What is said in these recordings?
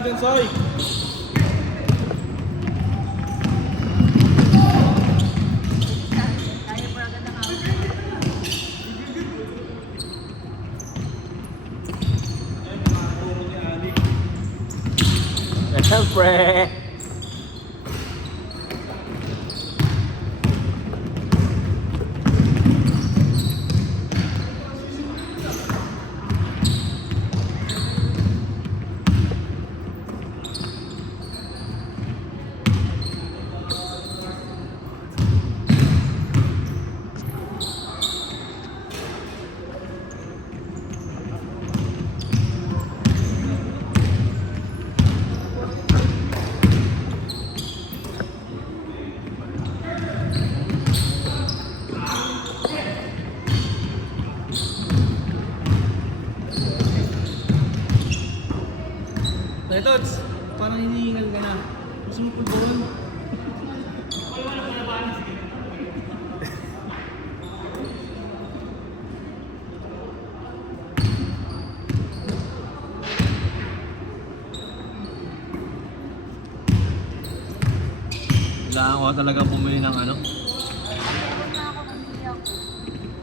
na dyan, Soy. Siyempre. Tots, parang hinihingal ka na. Gusto mo pulburon? Kailangan ko talaga bumili ng ano?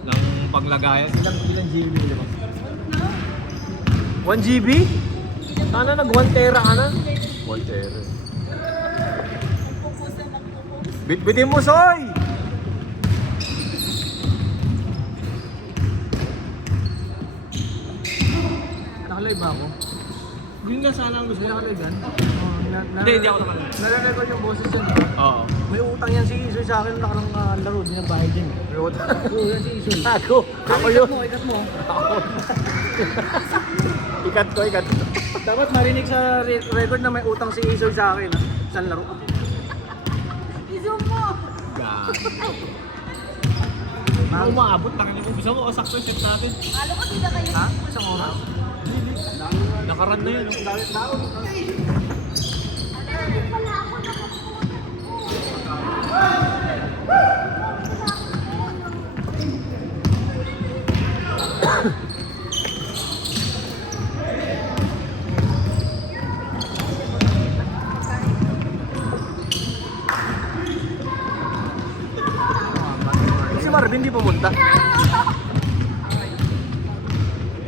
Ng paglagayan. Ilang GB nila ba? 1 GB? Sana nag 1 tera ka na? 1 tera. Bitbitin mo, Soy! Nakalive ba ako? Yun nga sana ang gusto ko. Nakalive yan? Hindi ako nakalive. Nare-record yung boses yan, diba? Oo. May utang yan si Isoy sa akin nakarang laro. Di na bahay din. May utang. Oo, yan si Isoy. Ako yun. Ikat mo. Ako. Ikat ko. Dapat marinig sa record na may utang si Isoy sa akin. Isang laro. I-zoom mo! Ako umaabot lang. Gusto mo, sakto yung set natin. Halo ko sila kayo. Ha? Isang oras? Nakaran na yun. Dalit tao. Wala ako Si Marvin di pumunta.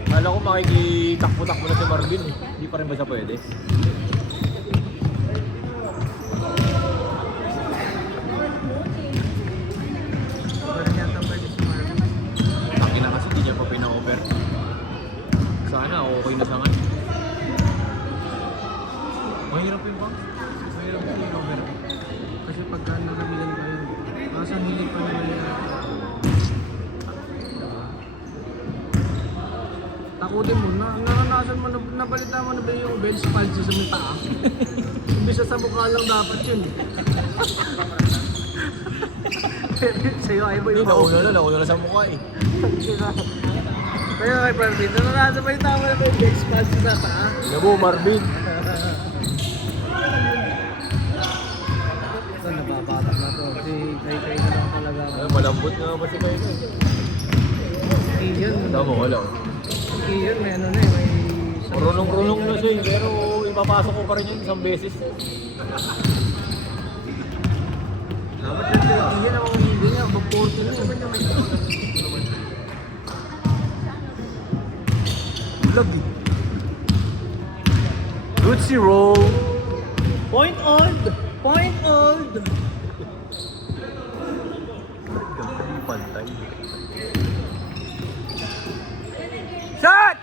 Kala ko makikitakbo-takbo na si Marvin eh. Hindi pa rin ba siya pwede? Taki na kasi di niya pa pina-over. Sana okay na sa nga. Mahirap yun ba? Mahirap yung pina-over. Kasi pagka nakamilan kayo, nasa hilig pa naman yan. Takutin mo, naranasan mo, nabalita mo na ba yung bench palsy sa may taas? Imbis sa mukha lang dapat yun. Sa'yo ay mo Hindi, yung nauna na sa mukha eh. Kaya kay Marvin, naranasan mo yung tama na ba yung bench palsy sa taas? Yabo, Marvin. Ito, nababatak na to. Kasi kay na lang talaga. Ay, malambot nga ba si Kayo? Iyon, Tama, wala. iyon, may ano na eh, may... Runong-runong na siya eh, pero ipapasok ko pa rin yun isang beses. Dapat yung iyon ang hindi niya, mag-40 na yun. Vlog eh. Good si roll. Point old! Point old! Ganda pantay. Shot!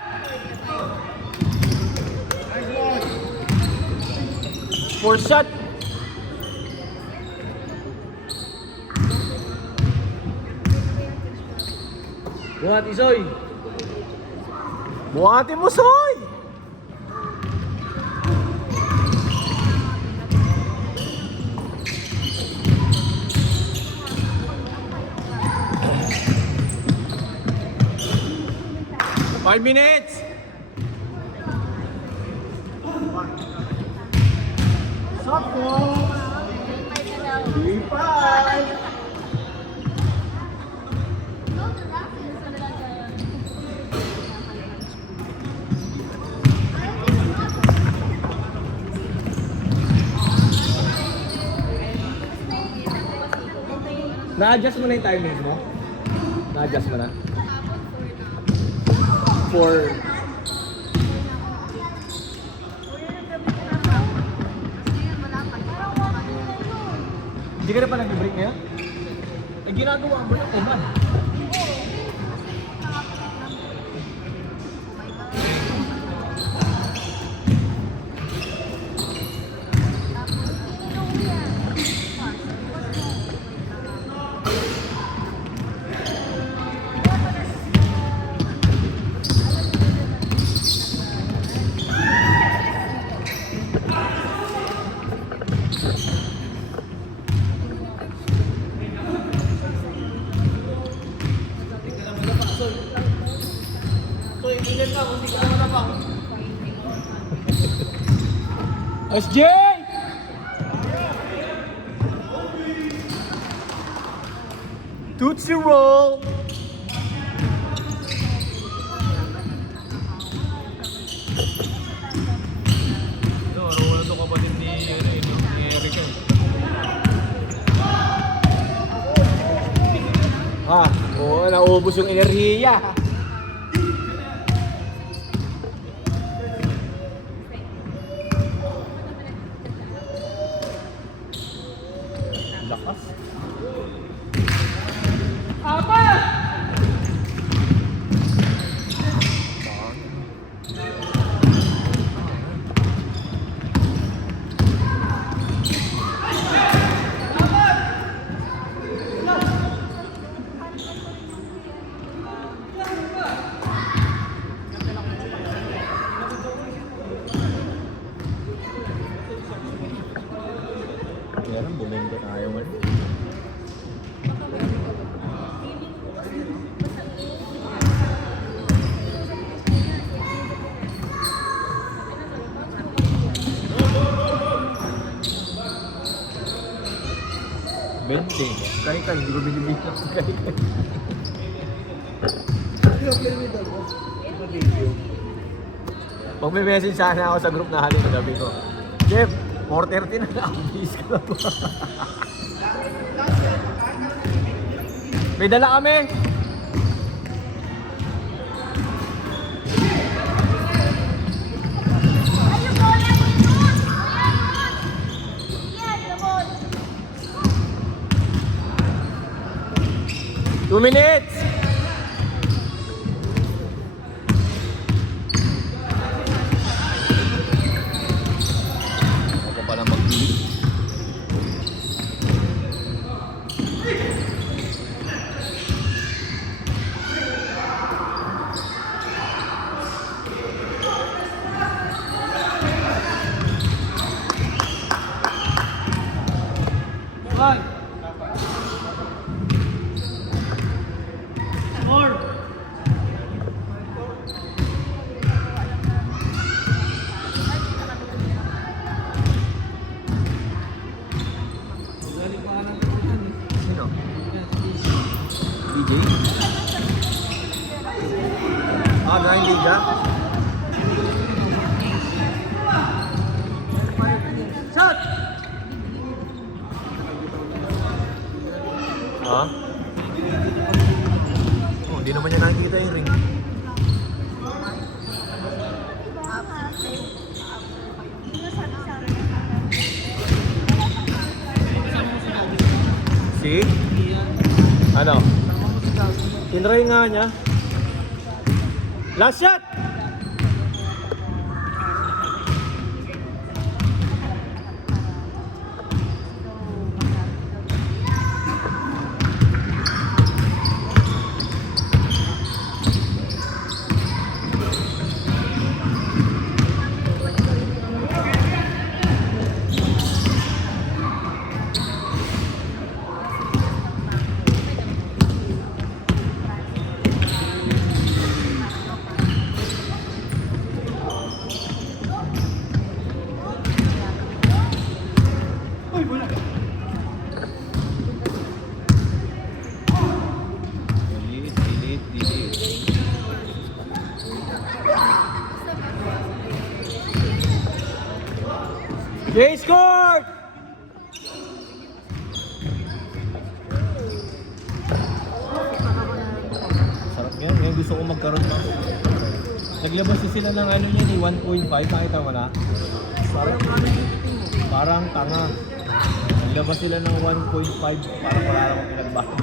For shot. Buhat Isoy! Buhatin mo, Soy! Five minutes! Stop po! Na-adjust mo na yung timings mo? Na-adjust mo na? 4. Hindi ka na pa nag-break ngayon? Eh, ginagawa mo na kuman. SJ! Tootsie Roll! Ito, wala ito kapatid ni Eric. Oo, naubos yung enerhiya. Lakas. Apa? Yan, bumendo tayo man. Bente. Kaya hindi ko binibigyan ng kaya. Pag may message sana ako sa group na halin, sabi ko, Jeff, 4:30 na na-abis ka na ba? May dala kami! Ayun, bola mo yun! Yan, lamon! 2 minutes! Ako pala mag-bili. Hoy! More! Galing pa ka ng turunan eh. Sino? DJ? Dahil liga? Shot! Ha? Oh, hindi naman niya nakikita yung ring. Si? Ano? Tinry nga niya. Last shot! Jay scored! gusto ko magkaroon pa. Naglabas din sila ng ano yan, 1.5, nakita mo na? Parang tanga. Naglabas sila ng 1.5, parang wala namang pinagbago.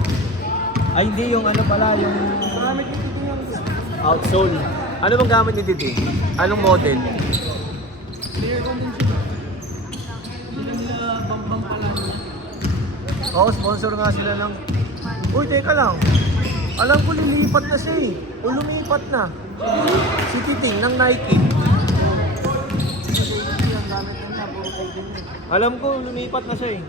Ay hindi, yung ano pala, yung outsole. Ano bang gamit ni Titi? Anong model? Oo, sponsor nga sila ng... Uy, teka lang. Alam ko lilipat na siya eh. O lumipat na. Si Titing ng Nike. Alam ko lumipat na siya eh.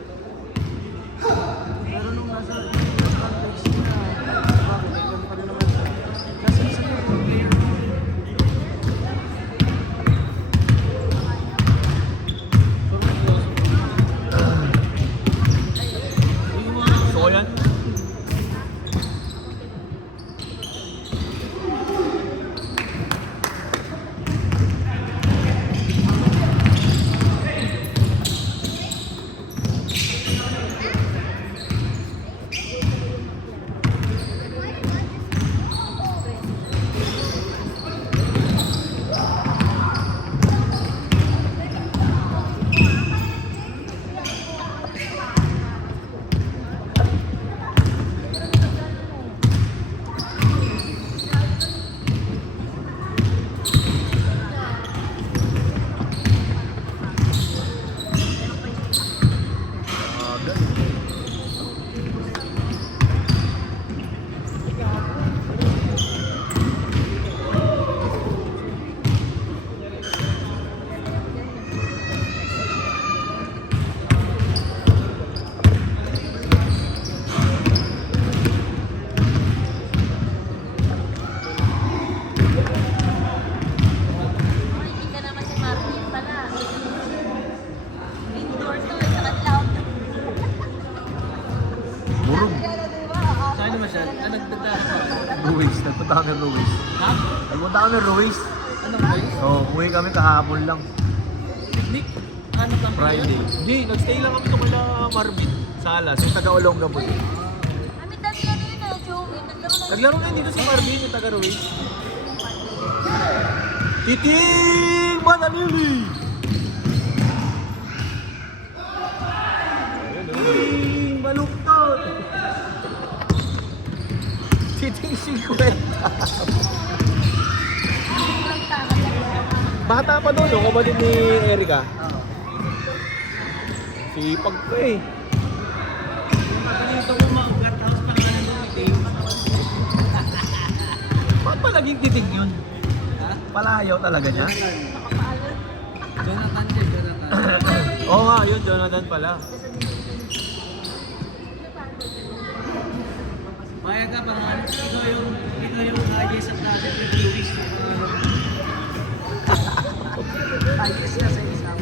Pero nung nasa context na, bakit ikaw pa rin naman siya? Nasa isang player. So yan. Hindi ka naman si Martin pala. Indoor to, sa kanila. Burog. Saan naman siya? Nagtata. Ruiz. Nagpunta kami ng Ruiz. Ha? Nagpunta kami ng Ruiz. Anong place? So, umuwi kami kahapon lang. Picnic? Ano kang Friday. Hindi, nagstay lang kami ito kala Marvin. Sa Alas, yung taga-Olong na po. Kami dati na rin na, Joey. Naglaro na dito si Marvin, yung taga-Ruiz. Titing Manalili! Titing Baluktot! Titing 50. Bata pa doon, yung kapatid ni Erika. Sipag ko eh. Dito ko mag-art house pa nga nung meeting. Ba't pa naging titig yun? Ha? Palayaw talaga niya? Jonathan siya, Jonathan. Oo nga, yun, Jonathan pala. Maya ka, parang ikaw yung ayos at natin yung Luis. Ayos ka sa isang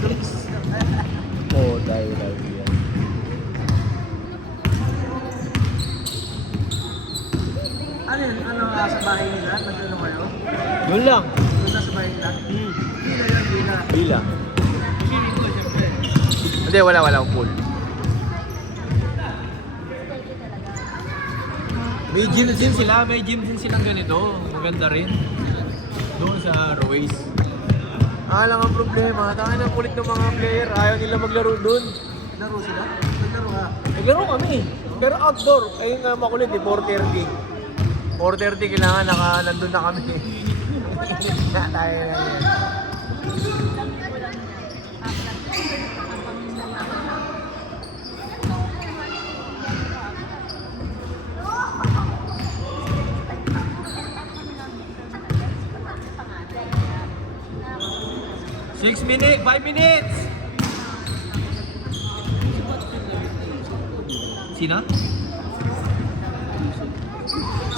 Luis. Oo, dahil yan. Ano yun? Ano sa bahay nila? Nagano kayo? Yun lang. Doon na sa bahay nila? Bila yan, bila. Bila. Feeling ko, syempre. Hindi, walang pool. May gym din sila, may gym din silang ganito. Maganda rin. Doon sa Ruiz. Lang ang problema, tayo ng kulit ng mga player. Ayaw nila maglaro doon. Laro sila? Naglaro ka? Naglaro kami. Pero outdoor. Ayun nga makulit eh, 4:30. 4:30 kailangan nandun na kami. Na tayo na yan. Six minutes, 5 minutes. Sina?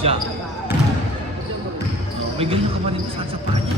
Siya. May ganyan ka pa dito sa paa niya.